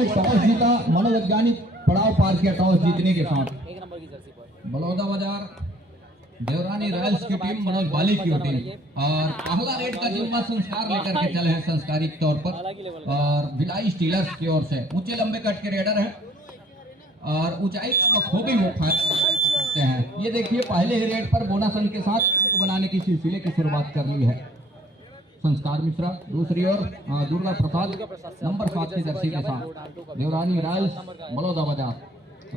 में टॉस जीता, मनोवैज्ञानिक पड़ाव पार किया टॉस जीतने के साथ। बलौदा बाजार देवरानी रॉयल्स की टीम मनोज बाली की टीम और पहला रेड का जिम्मा संस्कार लेकर के चले हैं संस्कारिक तौर पर और भिलाई स्टीलर्स की ओर से ऊंचे लंबे कट के रेडर हैं और ऊंचाई का बखूबी वो फायदा करते हैं। ये देखिए पहले ही रेड पर बोनस अंक के साथ बनाने की सिलसिले की शुरुआत कर ली है संस्कार मिश्रा। दूसरी ओर दुर्गा प्रसाद नंबर 7 की जर्सी के साथ देवरानी रॉयल्स बलौदा बाजार।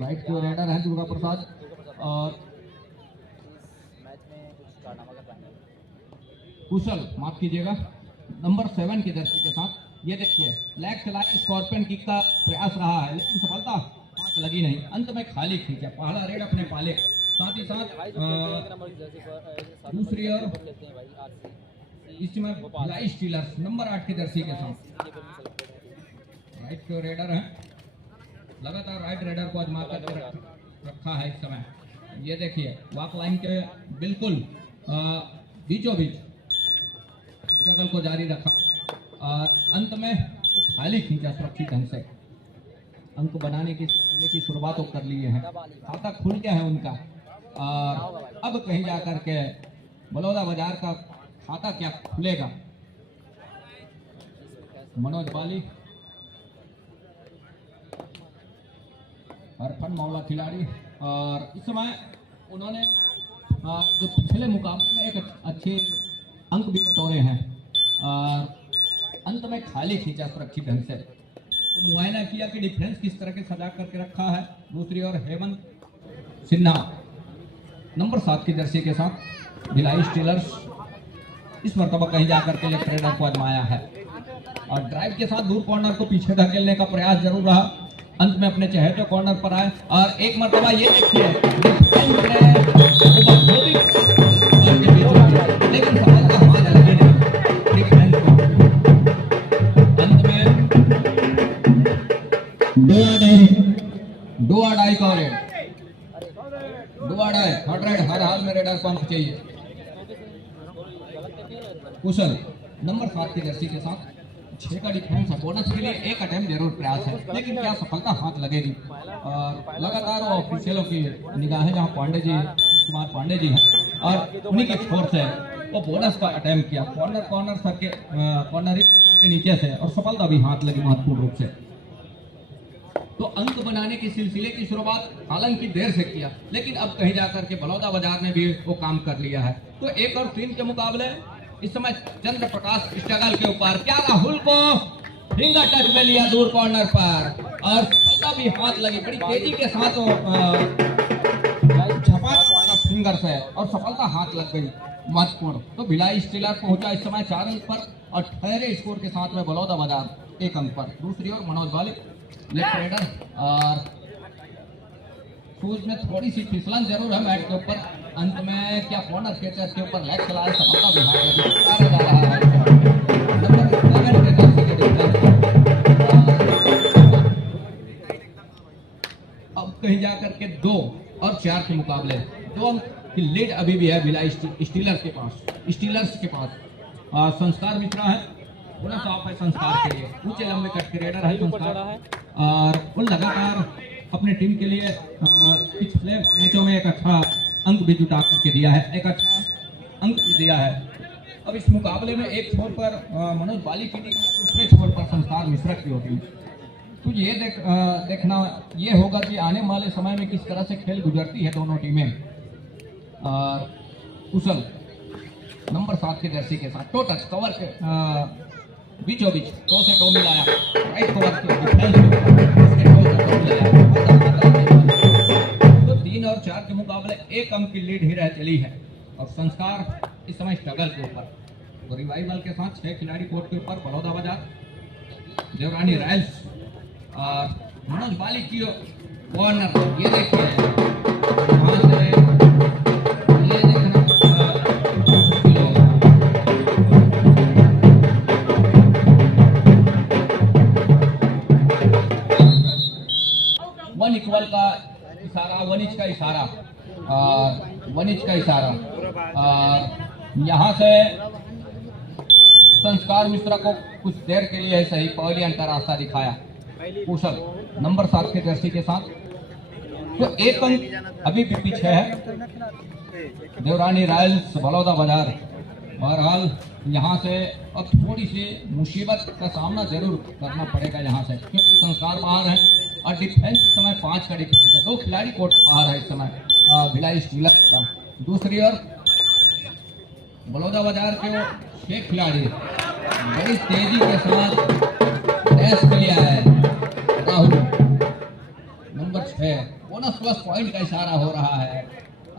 राइट को रेडर है दुर्गा प्रसाद और कुशल माफ कीजिएगा नंबर 7 की जर्सी के साथ। ये देखिए लेग चलाए स्कॉर्पियन किक का प्रयास रहा है लेकिन सफलता हाथ लगी नहीं, अंत में खाली खींचा पहला रेड अपने पाले। साथ ही साथ दूसरी ओर इसमें भिलाई स्टीलर्स नंबर 8 की जर्सी के साथ राइट को रेडर है, लगातार राइट रेडर को आजमा कर रखा है इस समय। ये देखिए वॉक लाइन के बिल्कुल बीचों बीच जगल को जारी रखा और अंत में खाली खींचा सुरक्षित ढंग से। अंक बनाने की शुरुआत तो कर लिए हैं, खाता खुल गया है उनका और अब कहीं जाकर के बलौदा बाजार का खाता क्या खुलेगा। मनोज बाली हरफन मौला खिलाड़ी और इस समय उन्होंने जो पिछले मुकाबले में एक अच्छे अंक भी बटोरे हैं और अंत में खाली खींचा सुरक्षित ढंग से। मुआयना किया कि डिफरेंस किस तरह के सजा करके रखा है। दूसरी ओर हेमंत सिन्हा नंबर 7 की जर्सी के साथ भिलाई स्टीलर्स इस मरतबा कहीं जाकर के लेफ्ट रेडर को आजमाया है और ड्राइव के साथ दूर कॉर्नर को पीछे धकेलने का प्रयास जरूर रहा, अंत में अपने चहेते कॉर्नर पर आए और एक मरतबा ये देखिए लेकिन सफलता हाथ लगी नहीं। अंत में दो अढ़ाई का रेड, दो अढ़ाई थर्ड रेड हर हाल में रेडर पंप चाहिए। कुशल नंबर 7 की जर्सी के साथ 6 का डिफेंस है, बोनस के लिए एक अटेम्प्ट जरूर प्रयास है लेकिन क्या सफलता हाथ लगेगी। और लगातार ऑफिशियलों की निगाहें जहां पांडे जी कुमार पांडे जी हैं और उन्हीं की छोर से वो बोनस का अटेम्प्ट किया कॉर्नर सर के कॉर्नर के नीचे से और सफलता भी हाथ लगी महत्वपूर्ण रूप से। तो अंक बनाने के सिलसिले की शुरुआत हालांकि देर से किया लेकिन अब कहीं जाकर के बलौदा बाजार ने भी वो काम कर लिया है। तो 1 और 3 के मुकाबले इस समय चंद्र प्रकाश स्ट्रगल के ऊपर क्या राहुल को फिंगर टच में लिया दूर कॉर्नर पर और सफलता भी हाथ लगी, बड़ी तेजी के साथ झपा फिंगर से और सफलता हाथ लग गई महत्वपूर्ण। तो भिलाई स्टीलर पहुंचा इस समय 4 अंक पर और ठहरे स्कोर के साथ में बलौदा बाजार 1 अंक पर। दूसरी ओर मनोज बाली लेफ्ट रेडर और शूज में थोड़ी सी फिसलन जरूर है मैट के ऊपर, अंत में क्या कॉर्नर कैचर के ऊपर लेग चला है, सफलता भी हाथ जा रहा है। अब कहीं जाकर के 2 और 4 के मुकाबले 2 अंक की लीड अभी भी है भिलाई स्टीलर्स के पास। संस्कार मिश्रा है, पूरा साफ है संस्कार के लिए, ऊंचे लंबे कट के रेडर है संस्कार और वो लगातार अपने टीम के लिए पिछले मैचों में एक अच्छा अंक भी जुटा करके दिया है, एक अच्छा अंक भी दिया है। अब इस मुकाबले में एक छोर पर मनोज बाली की टीम, दूसरे छोर पर संस्कार मिश्रा की होगी। तो ये देखना ये होगा कि आने वाले समय में किस तरह से खेल गुजरती है दोनों टीमें। कुशल नंबर 7 के जर्सी के साथ टो टच कवर के बीचों बीच टो से टो मिलाया, राइट कवर के डिफेंस उसके टो से टो मिलाया। तो 3 और 4 के मुकाबले 1 अंक की लीड ही रह चली है और संस्कार इस समय स्ट्रगल के ऊपर। तो रिवाइवल के साथ 6 खिलाड़ी कोर्ट के ऊपर बलौदा बाजार देवरानी रॉयल्स और मनोज बाली की कॉर्नर। ये देखिए वन इक्वल का इशारा, वन इंच का इशारा यहाँ से संस्कार मिश्रा को कुछ देर के लिए सही पहली अंतर रास्ता दिखाया कुशल नंबर 7 के जर्सी के साथ। तो एक अंक अभी भी पीछे है देवरानी रॉयल्स बलौदा बाजार। बहरहाल यहाँ से अब थोड़ी सी मुसीबत का सामना जरूर करना पड़ेगा यहाँ से, क्योंकि संस्कार बाहर है और डिफेंस इस समय 5 का डिफेंस है। 2 खिलाड़ी कोर्ट बाहर है इस समय भिलाई स्टीलर्स का। दूसरी ओर बलौदा बाजार के 6 खिलाड़ी बड़ी तेजी के साथ डैश किया है। Rahul number 6 bonus plus point का इशारा हो रहा है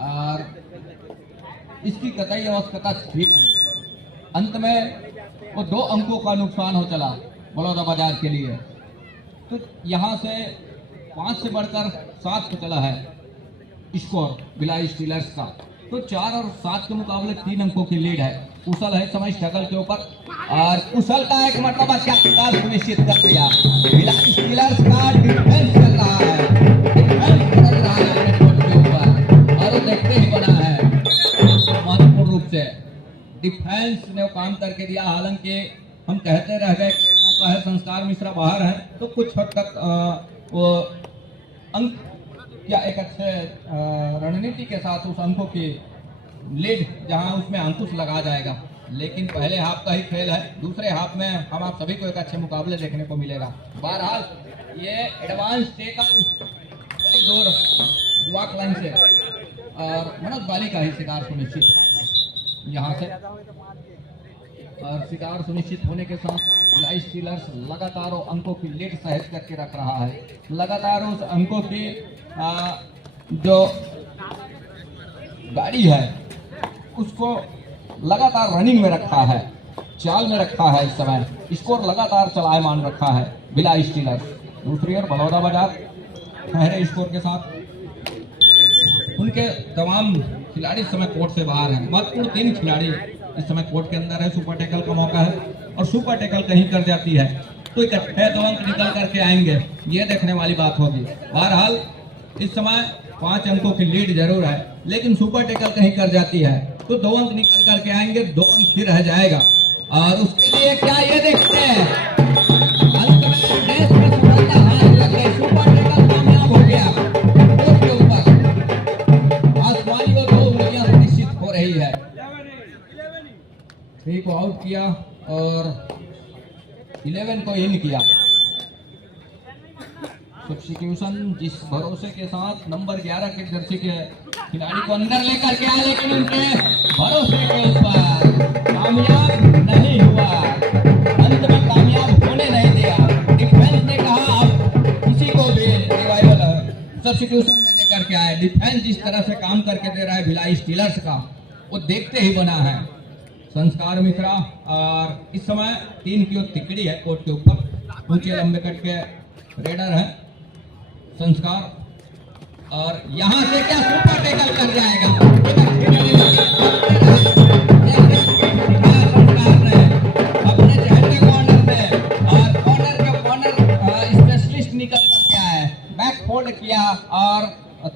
और इसकी कतई आवश्यकता थी। अंत में वो 2 अंकों का नुकसान हो चला बलौदा बाजार के लिए। तो यहाँ से 5 से बढ़कर 7 को चला है स्कोर भिलाई स्टीलर्स का। तो 4 और 7 के मुकाबले 3 अंकों की लीड है। कुशल है समय स्ट्रगल के ऊपर और कुशल का एक मरतबा क्या शिकार सुनिश्चित कर दिया। भिलाई स्टीलर्स का डिफेंस चल रहा है, डिफेंस बदल रहा है अपने कोर्ट के ऊपर और देखते ही बना है महत्वपूर्ण रूप से। डिफेंस ने काम करके दिया। हालांकि हम कहते रह गए मौका है, संस्कार मिश्रा बाहर है तो कुछ हद तक वो अंक या एक अच्छे रणनीति के साथ उस अंकों की लीड जहां उसमें अंकुश लगा जाएगा। लेकिन पहले हाफ का ही खेल है, दूसरे हाफ में हम आप सभी को एक अच्छे मुकाबले देखने को मिलेगा। बहरहाल ये एडवांस टेकल बड़ी दूर वॉक लाइन से और मनोज बाली का ही शिकार सुनिश्चित यहाँ से। और शिकार सुनिश्चित होने के साथ भिलाई स्टीलर्स लगातार अंकों की लीड सहेज करके रख रहा है। लगातार उस अंकों की जो गाड़ी है उसको लगातार रनिंग में रखा है, चाल में रखा है। इस समय स्कोर लगातार चलायमान रखा है भिलाई स्टीलर्स। दूसरी ओर बलौदा बाजार ठहरे स्कोर के साथ। उनके तमाम खिलाड़ी इस समय कोर्ट से बाहर हैं। महत्वपूर्ण 3 खिलाड़ी इस समय कोर्ट के अंदर है। सुपर टैकल का मौका है और सुपर टैकल कहीं कर जाती है तो इकट्ठे 2 अंक निकल करके आएंगे, ये देखने वाली बात होगी। बहरहाल इस समय 5 अंकों की लीड जरूर है, लेकिन सुपर टैकल कहीं कर जाती है तो 2 अंक निकल करके आएंगे, 2 अंक फिर रह जाएगा। और उसके लिए क्या ये देखते हैं अंत में डैश में सफलता हाथ लग गई। सुपर टैकल कामयाब हो गया कोर्ट के ऊपर। आसमानी को 2 उंगलियां सुनिश्चित हो रही है। 3 को आउट किया और 11 को इन किया। सब्स्टिट्यूशन जिस भरोसे के साथ नंबर 11 के जर्सी के खिलाड़ी को अंदर लेकर के आए, लेकिन उनके भरोसे के ऊपर कामयाब नहीं हुआ। अंत में कामयाब होने नहीं दिया। डिफेंस ने कहा आप किसी को भी रिवाइवल सब्स्टिट्यूशन में लेकर के आए। डिफेंस जिस तरह से काम करके दे रहा है भिलाई स्टीलर्स का, वो देखते ही बना है संस्कार मिश्रा। और इस समय 3 की तिकड़ी है कोर्ट के ऊपर। ऊंचे लंबे कट के रेडर है संस्कार और यहाँ से क्या सुपर टैकल कर जाएगा अपने चहते कॉर्नर में और कॉर्नर के कॉर्नर स्पेशलिस्ट निकल करके आए, बैक फोल्ड किया और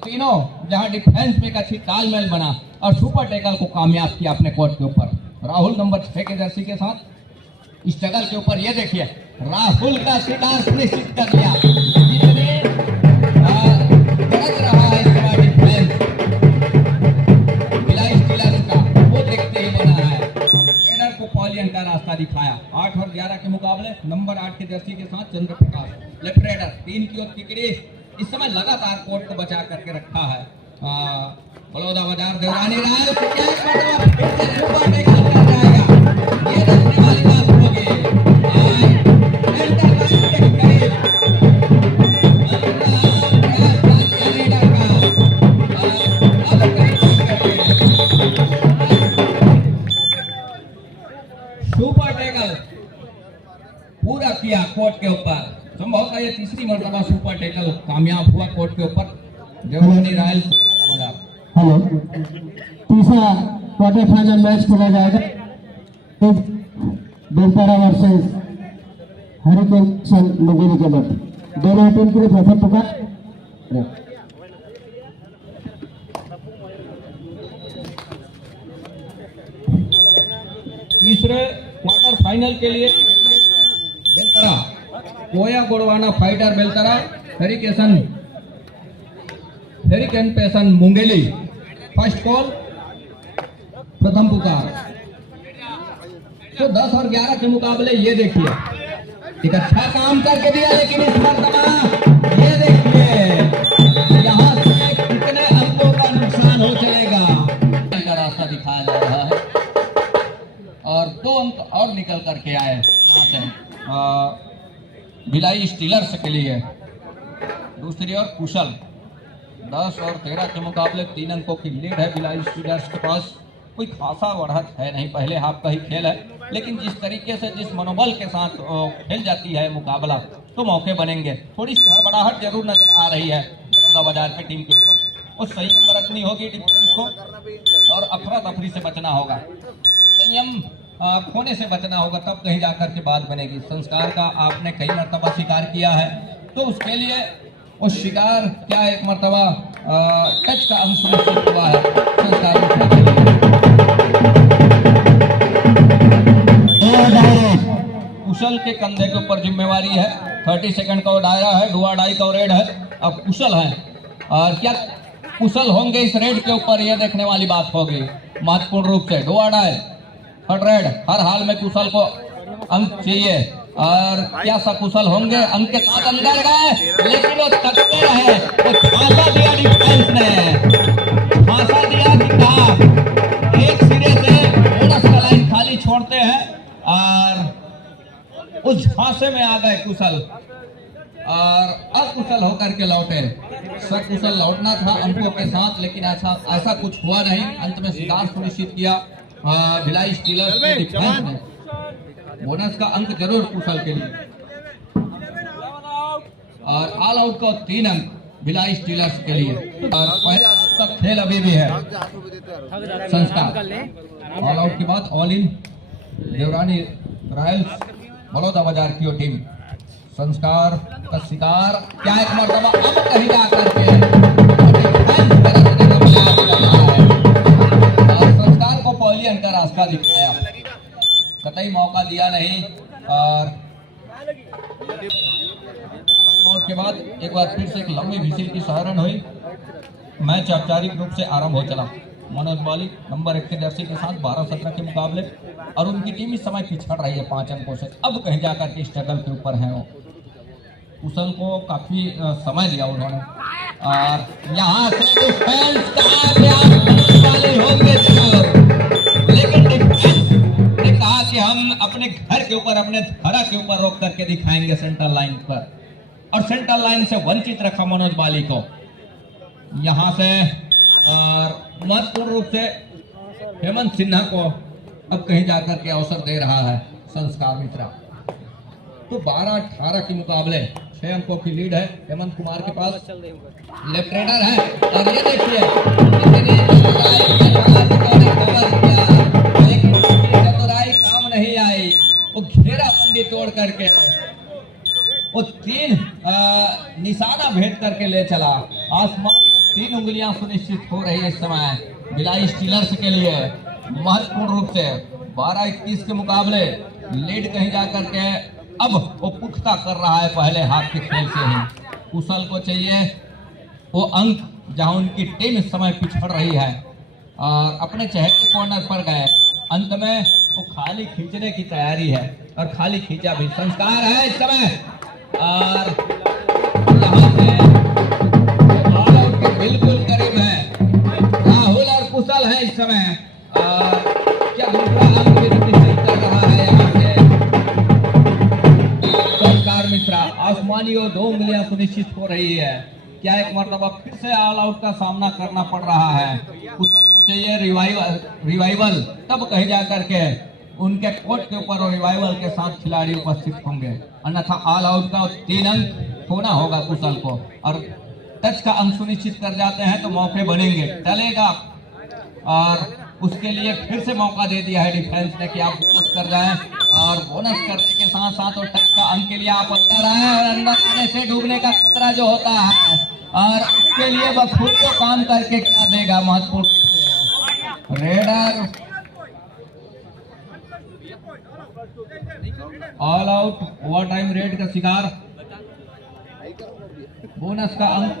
तीनों जहां डिफेंस में एक अच्छी तालमेल बना और सुपर टैकल को कामयाब किया अपने कोर्ट के ऊपर। राहुल नंबर 6 के जर्सी के साथ स्ट्रगल के ऊपर ये देखिए राहुल का शिकार सुनिश्चित कर लिया। गरज रहा है इस बार डिफेंस भिलाई स्टीलर्स का, वो देखते ही बना है। रेडर को पॉलियन का रास्ता दिखाया। 8 और 11 के मुकाबले नंबर 8 के जर्सी के साथ चंद्र प्रकाश लेफ्ट रेडर। 3 की ओर तिकड़ी इस समय लगातार कोर्ट को बचा करके रखा है। बलौदा बाजार देवरानी रायल सुपर टैकल कर जाएगा, ये देखने वाली बात होगी। सुपर टैकल पूरा किया कोर्ट के ऊपर। संभवतः ये 3री मर्तबा सुपर टैकल कामयाब हुआ कोर्ट के ऊपर देवरानी रायल बाजार। हेलो, 3रा क्वार्टर फाइनल मैच खेला जाएगा बेलपारा वर्सेस हरिकेन मुगेरी के मध्य। दोनों टीम के लिए प्रथम पुकार। तीसरे क्वार्टर फाइनल के लिए बेलपारा कोया गोड़वाना फाइटर बेलतरा हेरिकेन पेशन मुंगेली फर्स्ट कॉल प्रथम पुकार। तो 10 और 11 के मुकाबले ये देखिए एक अच्छा काम करके दिया, लेकिन इस मर्तबा ये देखिए यहाँ से कितने अंकों का नुकसान हो चलेगा का रास्ता दिखाया जा रहा है और 2 अंक और निकल करके आए यहाँ से भिलाई स्टीलर्स के लिए। दूसरी ओर कुशल 10 और 13 के मुकाबले 3 अंकों की लीड है भिलाई स्टीलर्स के पास। कोई खासा बढ़त है नहीं, पहले हाफ का ही खेल है, लेकिन जिस तरीके से जिस मनोबल के साथ खेल जाती है मुकाबला तो मौके बनेंगे। थोड़ी सी हड़बड़ाहट जरूर नजर आ रही है बड़ौदा बाजार की टीम के ऊपर, और संयम बरतनी होगी डिफेंस को और अफरा तफरी से बचना होगा, संयम खोने से बचना होगा, तब कहीं जाकर के बात बनेगी। संस्कार का आपने कई मरतबा शिकार किया है, तो उसके लिए वो शिकार क्या एक मरतबा टच का अंश सुनिश्चित हुआ है संस्कार। कुशल के कंधे के ऊपर जिम्मेवारी है, 30 सेकंड का दायरा है, डुआ डाई का रेड है, अब कुशल है और क्या कुशल होंगे इस रेड के ऊपर, ये देखने वाली बात होगी महत्वपूर्ण रूप से। डुआ डाई थर्ड रेड, हर हाल में कुशल को अंक चाहिए और क्या सकुशल होंगे, अंक के साथ अंदर गए लेकिन वो तकते रहे, वो झांसा दिया डिफेंस ने, झांसा दिया कि कहा एक सिरे से बोनस का लाइन खाली छोड़ते हैं और उस झांसे में आ गए कुशल और अकुशल होकर के लौटे। सकुशल लौटना था अंकों के साथ, लेकिन ऐसा कुछ हुआ नहीं। अंत में शिकार सुनिश्चित किया भिलाई स्टीलर्स के डिफेंस ने। बोनस का अंक जरूर कुशल के लिए और ऑल आउट का 3 अंक भिलाई स्टीलर्स के लिए। और पहले तक खेल अभी भी है संस्कार। ऑल आउट के बाद ऑल इन देवरानी रॉयल्स बड़ौदा बाजार की टीम। संस्कार का शिकार क्या एक मरतबा अब कहीं जाकर के और संस्कार को पॉलियन का रास्ता दिखाया, कतई मौका दिया नहीं। और के बाद एक बार फिर से एक लंबी विसिल की सहारण हुई, मैच औपचारिक रूप से आरंभ हो चला। मनोज बाली नंबर 1 के जर्सी के साथ 12-17 के मुकाबले और उनकी टीम इस समय पिछड़ रही है 5 अंकों से। अब कहीं जाकर के स्ट्रगल के ऊपर है वो। कुशल को काफी समय दिया उन्होंने और यहाँ से डिफेंस होंगे लेकिन डिफेंस ने कहा कि हम अपने घर के ऊपर अपने धरा के ऊपर रोक करके दिखाएंगे सेंट्रल लाइन पर, और सेंट्रल लाइन से वंचित रखा मनोज बाली को। यहाँ से और महत्वपूर्ण रूप से हेमंत सिन्हा को अब कहीं जाकर के अवसर दे रहा है संस्कार मित्रा। तो 12-18 के मुकाबले 6 अंकों की लीड है हेमंत कुमार के पास। लेफ्ट रेडर है और ये देखिए चतुराई काम नहीं आई, वो घेरा बंदी तोड़ करके वो 3 निशाना भेद करके ले चला। आसमान 3 उंगलियां सुनिश्चित हो रही है इस समय भिलाई स्टीलर्स के लिए। महत्वपूर्ण रूप से 12-21 के मुकाबले लीड कहीं जाकर के अब वो पुख्ता कर रहा है पहले हाथ के खेल से ही। कुशल को चाहिए वो अंक जहां उनकी टीम इस समय पिछड़ रही है और अपने चहेते कॉर्नर पर गए। अंत में वो खाली खींचने की तैयारी है और खाली खींचा भी। संस्कार है इस समय और यहाँ से ऑल आउट के बिल्कुल करीब है राहुल और कुशल है इस समय। क्या दूसरा अंक निश्चित कर रहा है यहाँ से संस्कार मिश्रा। आसमानी को 2 उंगलियां सुनिश्चित हो रही है। क्या एक मरतबा फिर से ऑल आउट का सामना करना पड़ रहा है। कुशल को चाहिए रिवाइवल, तब कहीं जाकर के उनके कोर्ट के ऊपर रिवाइवल के साथ खिलाड़ी उपस्थित होंगे, अन्यथा ऑल आउट का 3 अंक होना होगा कुशल को। और टच का अंक सुनिश्चित कर जाते हैं तो मौके बनेंगे, चलेगा। और उसके लिए फिर से मौका दे दिया है डिफेंस ने कि आप बोनस कर जाएं और बोनस करने के साथ साथ और टच का अंक के लिए आप अंदर आए और अंदर आने से डूबने का खतरा जो होता है और उसके लिए वह खुद को काम करके क्या देगा। महत्वपूर्ण raider all out over time red का शिकार, बोनस का अंक।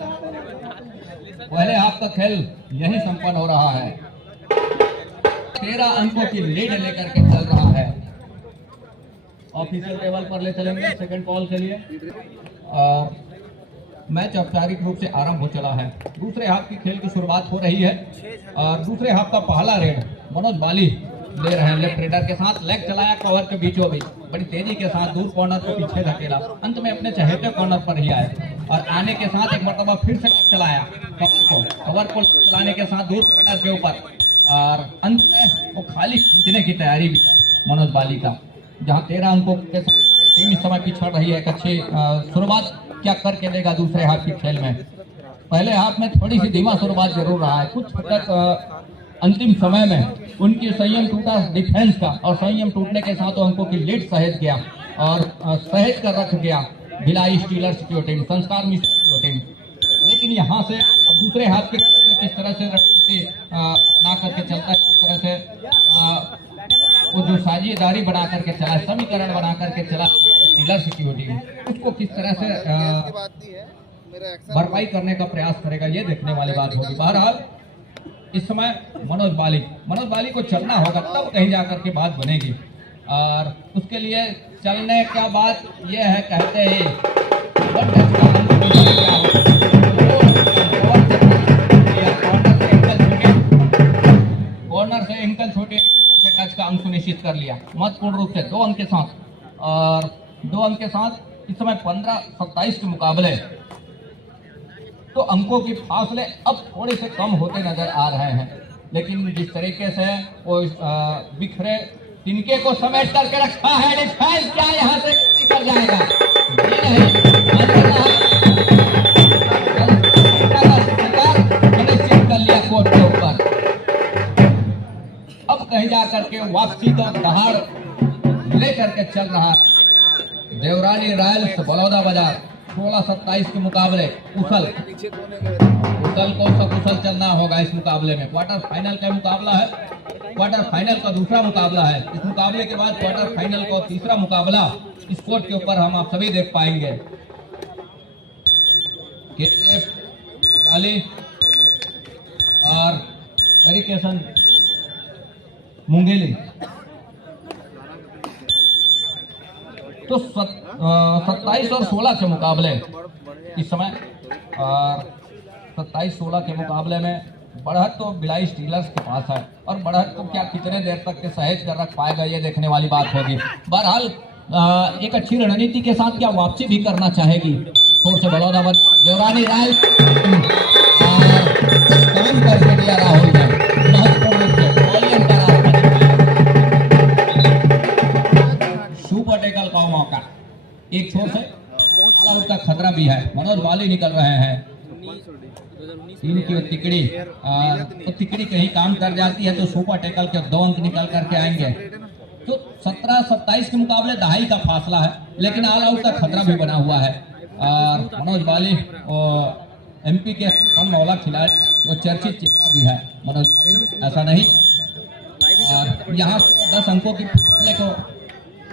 पहले हाफ का खेल यही संपन्न हो रहा है। 13 अंकों की लीड लेकर के चल रहा है। ऑफिशियल टेबल पर ले चलेंगे सेकंड कॉल के लिए। मैच औपचारिक रूप से आरंभ हो चला है। दूसरे हाफ की खेल की शुरुआत हो रही है और दूसरे हाफ का पहला रेड मनोज बाली ले रहे हैं लेफ्ट रेडर के साथ। लेग चलाया कवर के बीचों बीच, बड़ी तेजी के साथ दूर कॉर्नर को पीछे धकेला, अंत में अपने चहेते कॉर्नर पर ही आए और आने के साथ एक मरतबा फिर से चलाया कवर को चलाने के साथ दूर कॉर्नर के ऊपर और अंत में वो खाली खींचने की तैयारी भी मनोज बाली का, जहां 13 अंकों के साथ टीम इस समय पिछड़ रही है। एक अच्छी शुरुआत क्या करके देगा दूसरे हाफ की खेल में। पहले हाफ में थोड़ी सी धीमा शुरुआत जरूर रहा है, कुछ हद तक अंतिम समय में उनकी संयम टूटा डिफेंस का और संयम टूटने के साथ अंकों की लीड सहेज गया और सहेज कर रख गया भिलाई स्टीलर्स की टीम, संस्कार मिश्र की टीम। लेकिन यहाँ से अब दूसरे हाफ के किस तरह से रणनीति ना करके चलता है, किस तरह से वो जो साझेदारी बना करके चला, समीकरण बना करके चला स्टीलर्स की टीम, उसको किस तरह से भरपाई करने का प्रयास करेगा, ये देखने वाली बात होगी। बहरहाल इस समय मनोज बाली को चलना होगा, तब कहीं जाकर के बात बनेगी। और उसके लिए चलने का बात यह है, कहते हैं कॉर्नर से एंकल छोटे टच का अंक सुनिश्चित कर लिया महत्वपूर्ण रूप से 2 अंक के साथ। और 2 अंक के साथ इस समय 15-27 के मुकाबले तो अंकों की फासले अब थोड़े से कम होते नजर आ रहे हैं। लेकिन जिस तरीके से वो बिखरे तिनके को समेट करके रखा है डिफेंस, क्या यहाँ से निकल जाएगा? कर लिया कोर्ट के ऊपर। अब कहीं जा करके वापसी तो दहाड़ लेकर के चल रहा देवराली रॉयल्स बलौदा बाजार 16-27 के मुकाबले कुशल को सकुशल चलना होगा इस मुकाबले में। क्वार्टर फाइनल का मुकाबला है, क्वार्टर फाइनल का दूसरा मुकाबला है। इस मुकाबले के बाद क्वार्टर फाइनल का तीसरा मुकाबला इस कोर्ट के ऊपर हम आप सभी देख पाएंगे। और एरिकेशन मुंगेली तो 27 और 16 के मुकाबले इस समय 27-16 के मुकाबले में बढ़त तो भिलाई स्टीलर्स के पास है और बढ़त को क्या कितने देर तक के सहेज कर रख पाएगा, ये देखने वाली बात होगी। बहरहाल एक अच्छी रणनीति के साथ क्या वापसी भी करना चाहेगी छोर से बलौदा देवरानी राय काम करके दिया राहुल ने महत्वपूर्ण रूप से सुपर टेकल का मौका, एक छोर से उसका खतरा भी है। मनोज बाली निकल रहे हैं, टीम की तिकड़ी तो तिकड़ी कहीं काम कर जाती है तो सुपर टेकल के 2 अंक निकल करके आएंगे। तो 17-27 के मुकाबले दहाई का फासला है, लेकिन ऑल आउट का खतरा भी बना हुआ है। और मनोज बाली एमपी के कम मौला खिलाड़ी वो चर्चित चेहरा भी है मनोज, ऐसा नहीं। और यहाँ 10 अंकों की फासले को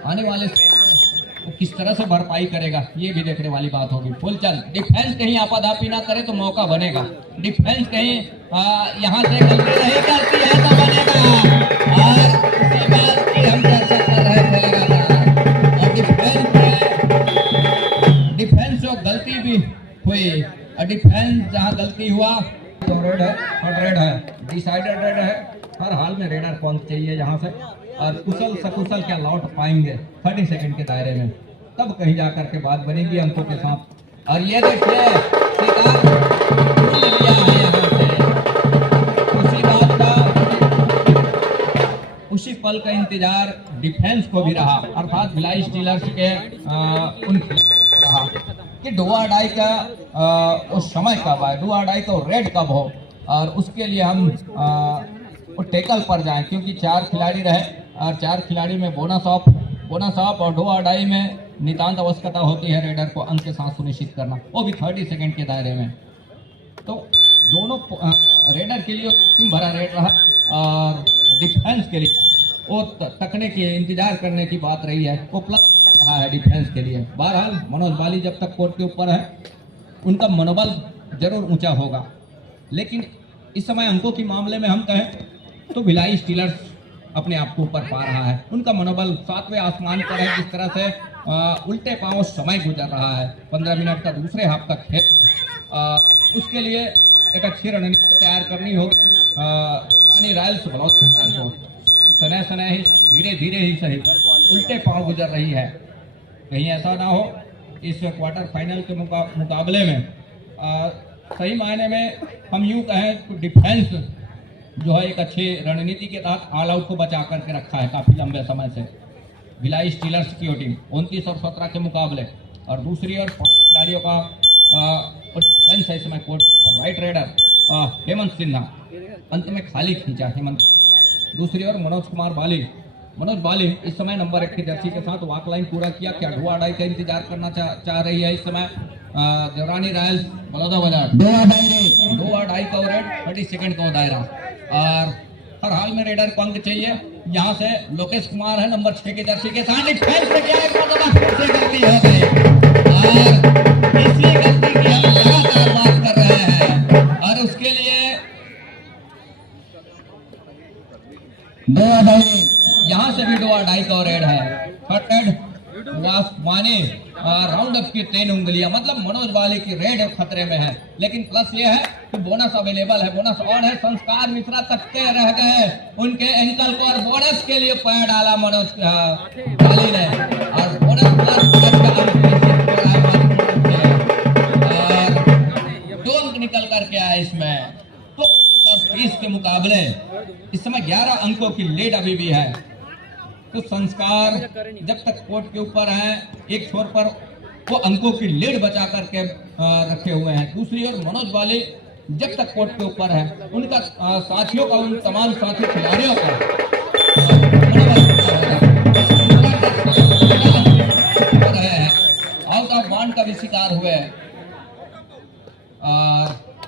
आने वाले वो किस तरह से भरपाई करेगा, ये भी देखने वाली बात होगी। फुल चल डिफेंस कहीं आपाधापी ना करे तो मौका बनेगा। डिफेंस कहीं यहाँ से गलती नहीं करती है तो बनेगा। और इसी बात की हम चर्चा कर रहे थे लगातार। और डिफेंस जो गलती भी हुई और डिफेंस जहाँ गलती हुआ तो रेड है, थर्ड रेड है, डिसाइडेड रेड है। हर हाल में रेडर कौन चाहिए यहाँ से, और कुशल सकुशल क्या लौट पाएंगे 30 सेकंड के दायरे में, तब कहीं जाकर के बात बनेगी अंकों के साथ। और ये देखिए उसी बात का उसी पल का इंतजार डिफेंस को भी रहा, अर्थात भिलाई स्टीलर्स के उन रहा कि डू और डाई का उस समय कब आए, डू और डाई तो रेड कब हो, और उसके लिए हम वो टेकल पर जाएं, क्योंकि 4 खिलाड़ी रहे और 4 खिलाड़ी में बोनस ऑफ और डो और डाई में नितांत आवश्यकता होती है रेडर को अंक के साथ सुनिश्चित करना, वो भी 30 सेकंड के दायरे में। तो दोनों रेडर के लिए टीम भरा रेड रहा और डिफेंस के लिए वो तकने की इंतजार करने की बात रही है, वो प्लस रहा है डिफेंस के लिए। बहरहाल मनोज बाली जब तक कोर्ट के ऊपर है उनका मनोबल जरूर ऊंचा होगा, लेकिन इस समय अंकों के मामले में हम कहें तो भिलाई स्टीलर्स अपने आप को ऊपर पा रहा है। उनका मनोबल 7वें आसमान पर है। जिस तरह से उल्टे पांव समय गुजर रहा है 15 मिनट का दूसरे हाफ का खेल, उसके लिए एक अच्छी रणनीति तैयार करनी होगी। रॉयल्स बलौदाबाजार को सने सने ही धीरे धीरे ही सही उल्टे पांव गुजर रही है। कहीं ऐसा ना हो इस क्वार्टर फाइनल के मुकाबले में सही मायने में हम यूं कहें तो डिफेंस जो है एक अच्छी रणनीति के तहत ऑल आउट को बचा करके रखा है काफी लंबे समय से भिलाई स्टीलर्स की टीम 29 और 17 के मुकाबले। और दूसरी ओर खिलाड़ियों का डिफेंस है इसमें कोर्ट पर। राइट रेडर हेमंत सिन्हा अंत में खाली खींचा हेमंत। दूसरी ओर मनोज बाली इस समय नंबर 1 की जर्सी के साथ वॉक लाइन पूरा किया। क्या ढुआ अडाई का इंतजार करना चाह रही है इस समय देवरानी रॉयल्स बलौदाबाजार। ढुआ अडाई का रेड 30 सेकंड का दायरा और हर हाल में रेडर को अंक चाहिए। यहाँ से लोकेश कुमार है नंबर 6 की जर्सी के साथ डिफेंस से क्या गलती हो गई और इसी गलती की हम लगातार बात कर रहे हैं और उसके लिए यहाँ से भी डोआ ढाई का रेड है। माने राउंड अप की 3 उंगलियां, मतलब मनोज बाली की रेड खतरे में है। लेकिन प्लस ये है कि बोनस अवेलेबल है। बोनस और है। संस्कार मिश्रा तकते रह गए उनके एंकल को और बोनस के लिए पैर डाला मनोज बाली ने और बोनस प्लस और 2 अंक निकल करके आए इसमें। तो 30 के मुकाबले इस समय 11 अंकों की लीड अभी भी है। तो संस्कार जब तक कोर्ट के ऊपर है एक छोर पर वो अंकों की लीड बचा करके रखे हुए हैं। दूसरी ओर मनोज बाली जब तक कोर्ट के ऊपर है उनका साथियों का उन तमाम साथी खिलाड़ियों का आउट ऑफ बाउंड का भी शिकार हुए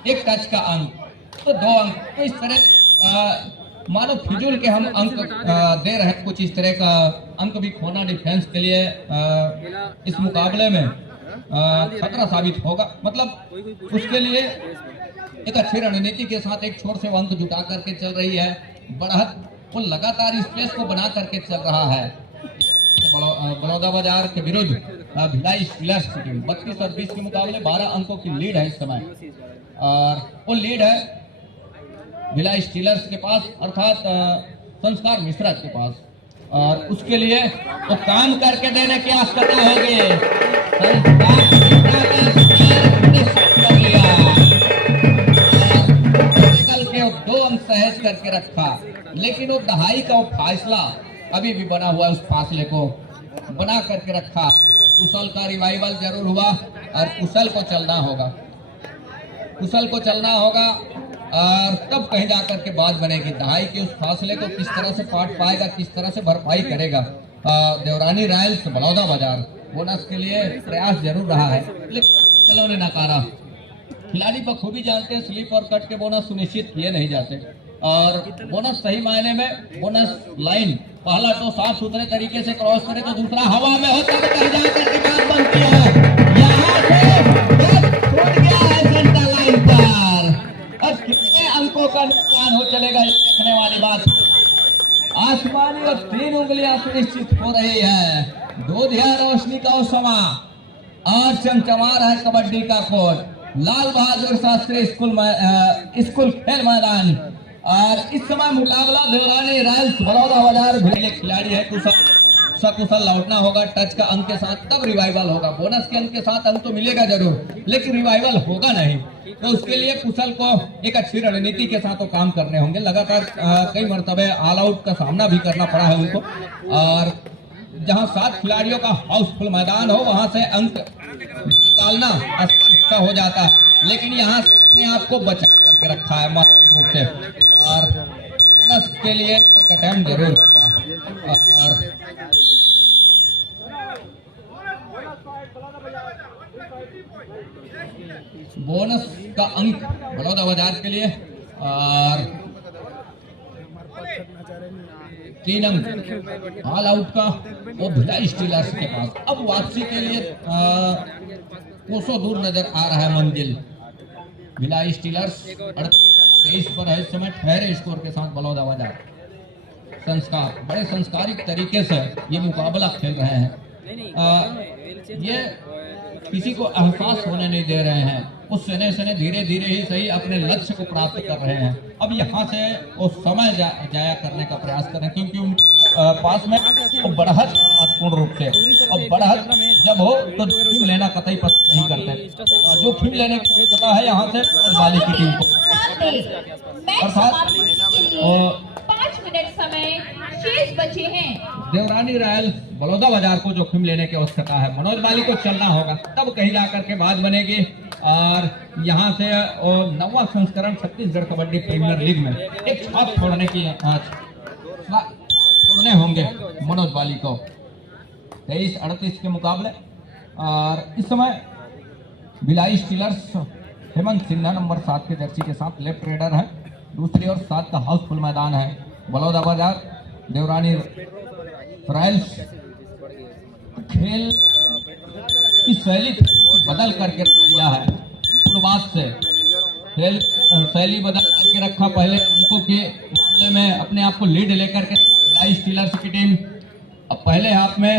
एक टच का अंक तो 2 अंक। तो इस तरह मानो फिजूल के हम अंक दे रहे हैं। कुछ इस तरह का अंक भी खोना डिफेंस के लिए इस मुकाबले में खतरा साबित होगा। मतलब उसके लिए एक अच्छी रणनीति के साथ एक छोर से वो अंक जुटा करके चल रही है। बढ़त वो लगातार स्पेस को बना करके चल रहा है। बलौदाबाजार के विरुद्ध भिलाई स्टीलर्स की टीम 32 और 20 के मुकाबले 12 अंकों की लीड है इस समय और वो लीड है भिलाई स्टीलर्स के पास अर्थात संस्कार मिश्रा के पास। और उसके लिए वो काम करके देने की आवश्यकता होगी। संस्कार मिश्रा कर लिया निकल के 2 अंक सहज करके रखा, लेकिन वो दहाई का वो फासला अभी भी बना हुआ है। उस फासले को बना करके रखा। कुशल का रिवाइवल जरूर हुआ और कुशल को चलना होगा और तब कहीं जाकर के बात बनेगी। दहाई के उस फासले को किस तरह से पाट पाएगा, किस तरह से भरपाई करेगा देवरानी रॉयल्स बलौदाबाजार। बोनस के लिए प्रयास जरूर रहा है लेकिन चलो ने नकारा। खिलाड़ी बखूबी जानते हैं स्लिप और कट के बोनस सुनिश्चित किए नहीं जाते और बोनस सही मायने में बोनस लाइन पहला तो साफ सुथरे तरीके से क्रॉस करे तो दूसरा हवा में हो तब कहीं जाकर के बात बनती है। यहाँ से छूट गया है सेंटर लाइन पर और कितने अंकों का नुकसान हो चलेगा देखने वाली बात। आसमानी और 3 उंगलियां सुनिश्चित हो रही है। दूधिया रोशनी का समा और चमचमा रहा है कबड्डी का कोर्ट। लाल बहादुर शास्त्री स्कूल खेल मैदान और इस समय मुकाबला देवरानी रॉयल्स बलौदाबाजार भिड़े खिलाड़ी है। सकुशल लौटना होगा टच का अंक के साथ तब रिवाइवल होगा। बोनस के अंक के साथ अंक तो मिलेगा जरूर लेकिन रिवाइवल होगा नहीं। तो उसके लिए कुशल को एक अच्छी रणनीति के साथ वो काम करने होंगे। लगातार कई मरतबे ऑल आउट का सामना भी करना पड़ा है उनको और जहां 7 खिलाड़ियों का हाउसफुल मैदान हो वहां से अंक निकालना आसान हो जाता है, लेकिन यहाँ अपने आप को बचा करके रखा है रूप से और बोनस के लिए एक अटेम्प्ट जरूर और बोनस का अंक बलौदाबाजार के लिए और 3 अंक ऑल आउट का वो भिलाई स्टीलर्स के पास। अब वापसी के लिए कोसों दूर नजर आ रहा है मंजिल। भिलाई स्टीलर्स 23 पर है इस समय, ठहरे स्कोर के साथ बलौदा बाजार। संस्कार, बड़े संस्कारिक तरीके से ये मुकाबला खेल रहे हैं। ये किसी को एहसास होने नहीं दे रहे हैं, उस सने सने धीरे धीरे ही सही अपने लक्ष्य को प्राप्त कर रहे हैं। अब यहाँ से वो समय जाया करने का प्रयास कर रहे हैं, क्योंकि पास में वो बढ़त महत्वपूर्ण रूप से, और बढ़त जब हो तो जोखिम लेना कतई पसंद नहीं करते। जोखिम लेने की जगह है यहाँ से वाली की टीम को। अर्थात 5 मिनट समय शेष बचे हैं। देवरानी रॉयल्स बलौदा बाजार को जोखिम लेने की आवश्यकता है। मनोज बाली को चलना होगा, तब कहीं जाकर के बात बनेगी। और यहाँ से 9वां संस्करण छत्तीसगढ़ कबड्डी प्रीमियर लीग में एक छाप छोड़ने की छोड़ने होंगे मनोज बाली को 23-38 के मुकाबले। और इस समय भिलाई स्टीलर्स हेमंत सिन्हा नंबर 7 के जर्सी के साथ लेफ्ट रेडर है। दूसरी ओर 7 का हाउसफुल मैदान है। बलौदा बाजार देवरानी रॉयल्स खेल की शैली बदल करके दिया है। शुरुआत से खेल शैली बदल करके रखा। पहले उनको के मामले में अपने आप को लीड लेकर के भिलाई स्टीलर्स की टीम अब पहले हाफ में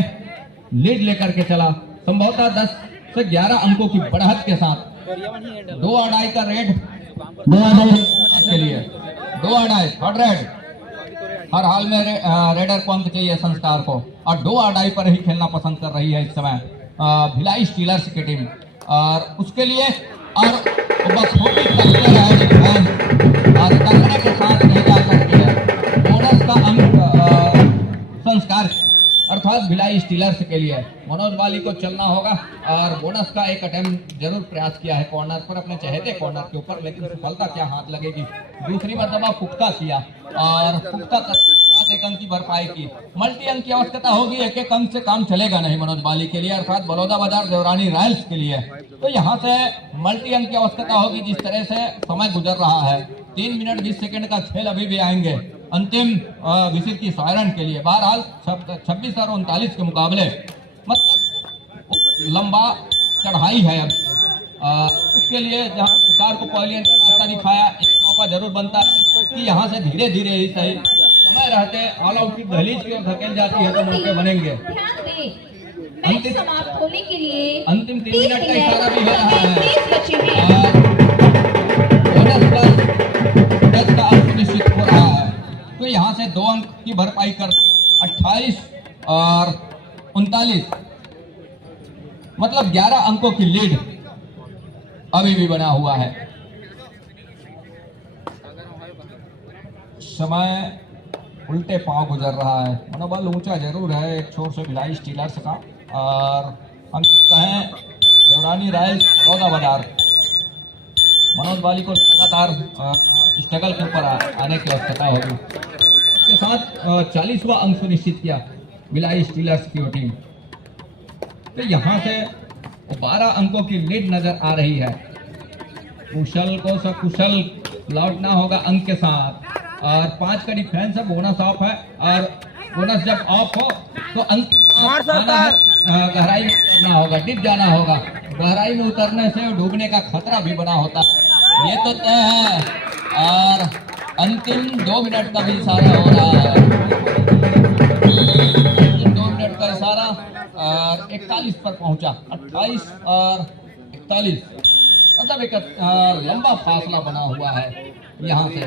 लीड लेकर के चला, संभवतः 10 से 11 अंकों की बढ़त के साथ। 2-2.5 का रेड के लिए 2-2.5 थर्ड रेड। हर हाल में रेडर को अंक चाहिए संस्कार को, और 2-2.5 पर ही खेलना पसंद कर रही है इस समय भिलाई स्टीलर्स की टीम। और उसके लिए और बखूबी तकड़े के साथ नहीं जा सकती है। बोनस का अंक संस्कार अर्थात भिलाई स्टीलर्स के लिए। मनोज बाली को चलना होगा और बोनस का एक अटेम्प्ट जरूर प्रयास किया है कॉर्नर पर, अपने चहेते कॉर्नर के ऊपर, लेकिन सफलता क्या हाथ लगेगी। दूसरी मर्तबा पुख्ता किया और पुख्ता 1 अंक की भरपाई की। मल्टी अंक की आवश्यकता होगी, 1-1 अंक से काम चलेगा नहीं मनोज बाली के लिए, अर्थात बलौदा बाजार देवरानी रॉयल्स के लिए। तो यहाँ से मल्टी अंक की आवश्यकता होगी। जिस तरह से समय गुजर रहा है, 3 मिनट 20 सेकंड का खेल अभी भी आएंगे अंतिम विसिल की सायरन के लिए। बहरहाल 26 और 39 के मुकाबले मतलब लंबा चढ़ाई है। उसके लिए जहाँ सरकार को पहले रास्ता दिखाया, एक मौका जरूर बनता है कि यहाँ से धीरे धीरे ही सही समय रहते ऑल आउट की दहलीज की ओर धकेल जाती है तो मौके बनेंगे। अंतिम समाप्त होने के लिए अंतिम 3 मिनट का इशारा भी हो रहा है। निश्चित हो रहा है, तो यहाँ से 2 अंक की भरपाई कर 28 और 39 मतलब 11 अंकों की लीड अभी भी बना हुआ है। समय उल्टे पांव गुजर रहा है। मनोबल ऊंचा जरूर है एक छोर से भिलाई स्टीलर्स का, और हम कहें देवरानी रॉयल्स बलौदा बाजार मनोज बाली को लगातार स्ट्रगल के ऊपर आने की आवश्यकता होगी। इसके साथ 40वां अंक सुनिश्चित किया भिलाई स्टीलर्स की टीम। तो यहाँ से 12 अंकों की लीड नजर आ रही है। कुशल को सकुशल लौटना होगा अंक के साथ, और 5 का डिफेंस है, बोनस ऑफ है, और बोनस जब ऑफ हो तो अंक आना है, गहराई में उतरना होगा, डिप जाना होगा। गहराई में उतरने से डूबने का खतरा भी बना होता है, ये तो तय है। और अंतिम 2 मिनट का भी इशारा हो रहा है, 2 मिनट का इशारा, और 41 पर पहुंचा। 28 और 41 मतलब एक लंबा फासला बना हुआ है यहाँ से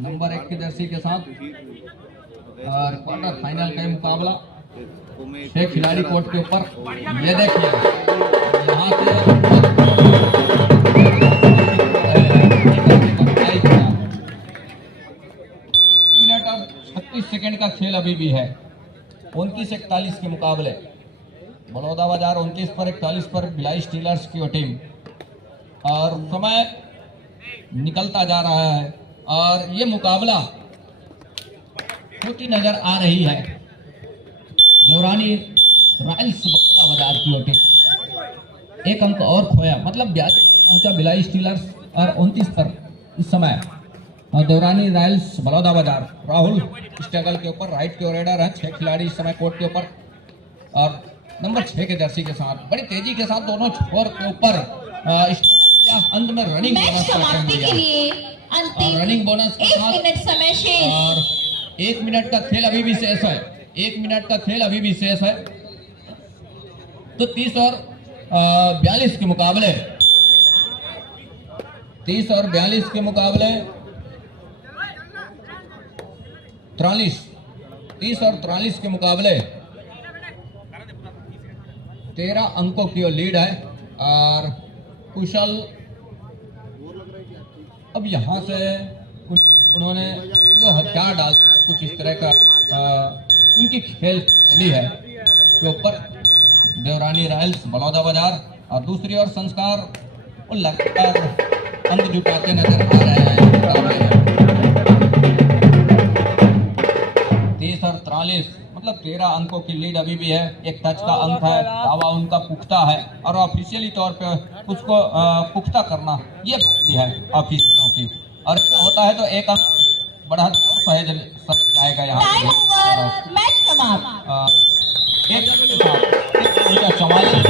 नंबर 1 की जर्सी के साथ। और क्वार्टर फाइनल का मुकाबला 6 खिलाड़ी कोर्ट के ऊपर। ये देखिए यहाँ से 1 मिनट और 36 सेकंड का खेल अभी भी है। 29-41 के मुकाबले बलौदा बाजार 29 पर 41 पर भिलाई स्टीलर्स की टीम। और समय निकलता जा रहा है और ये मुकाबला छोटी नजर आ रही है देवरानी रॉयल्स बलौदा बाजार की टीम। 1 अंक और खोया, मतलब 42 पहुंचा भिलाई स्टीलर्स और 29 पर इस समय। देवरानी रॉयल्स बलौदा बाजार। राहुल स्ट्रगल के ऊपर राइट की ओर रेडर है। 6 खिलाड़ी इस समय कोर्ट के ऊपर और नंबर 6 के जर्सी के साथ बड़ी तेजी के साथ दोनों छोर के ऊपर अंत में रनिंग मैच बोनस का समाप्ति attempt के दिया। लिए अंतिम रनिंग बोनस के 1 साथ मिनट समय शेष। और 1 मिनट का खेल अभी भी शेष है। 1 मिनट का खेल अभी भी शेष है। तो 30 और 42 के मुकाबले 30 और 42 के मुकाबले 43 30 और 43 के मुकाबले 13 अंकों की वो लीड है। और कुशल अब यहां से उन्होंने जो हथियार डाल कुछ इस तरह का उनकी खेल शैली है के ऊपर देवरानी रॉयल्स बलौदा बाजार और दूसरी ओर संस्कार वो लगातार अंक जुटाते नजर आ रहे हैं। 30 और 43 मतलब 13 अंकों की लीड अभी भी है। एक टच का अंक है। दावा उनका पुख्ता है और ऑफिशियली तौर पे उसको पुख्ता करना ये बाकी है ऑफिसरों की। और ऐसा होता है तो एक अंक बढ़ा सहज जाएगा यहाँ टाइम ओवर, मैच समाप्त। एक 44